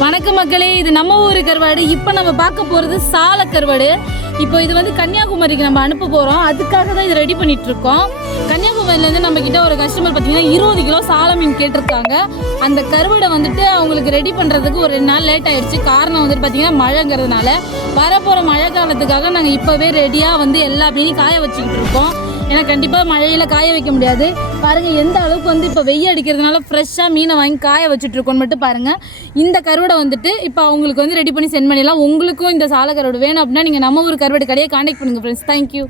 வணக்கம் மக்களே, இது நம்ம ஊர் கருவாடு. இப்போ நம்ம பார்க்க போகிறது சால கருவாடு. இப்போ இது வந்து கன்னியாகுமரிக்கு நம்ம அனுப்ப போகிறோம். அதுக்காக தான் இது ரெடி பண்ணிட்டு இருக்கோம். கன்னியாகுமரியிலேருந்து நம்ம கிட்ட ஒரு கஸ்டமர் பார்த்தீங்கன்னா 20 கிலோ சால மீன் கேட்டிருக்காங்க. அந்த கருவாடை வந்துட்டு அவங்களுக்கு ரெடி பண்ணுறதுக்கு ஒரு 2 நாள் லேட் ஆயிடுச்சு. காரணம் வந்துட்டு பார்த்தீங்கன்னா மழைங்கிறதுனால. வரப்போகிற மழை காலத்துக்காக நாங்கள் இப்போவே ரெடியாக வந்து எல்லா மீனையும் காய வச்சுக்கிட்டு இருக்கோம். ஏன்னா கண்டிப்பாக மழையில் காய வைக்க முடியாது. பாருங்கள் எந்த அளவுக்கு வந்து இப்போ வெய்ய அடிக்கிறதுனால ஃப்ரெஷ்ஷாக மீனை வாங்கி காய வச்சுட்ருக்கோன்னு மட்டும் பாருங்கள். இந்த கருவாடை வந்துட்டு இப்போ அவங்களுக்கு வந்து ரெடி பண்ணி சென்ட் பண்ணிடலாம். உங்களுக்கும் இந்த சால கருவாடு வேணும் அப்படின்னா நீங்கள் நம்ம ஊர் கருவாடு கடையை கான்டாக்ட் பண்ணுங்கள் ஃப்ரெண்ட்ஸ். தேங்க்யூ.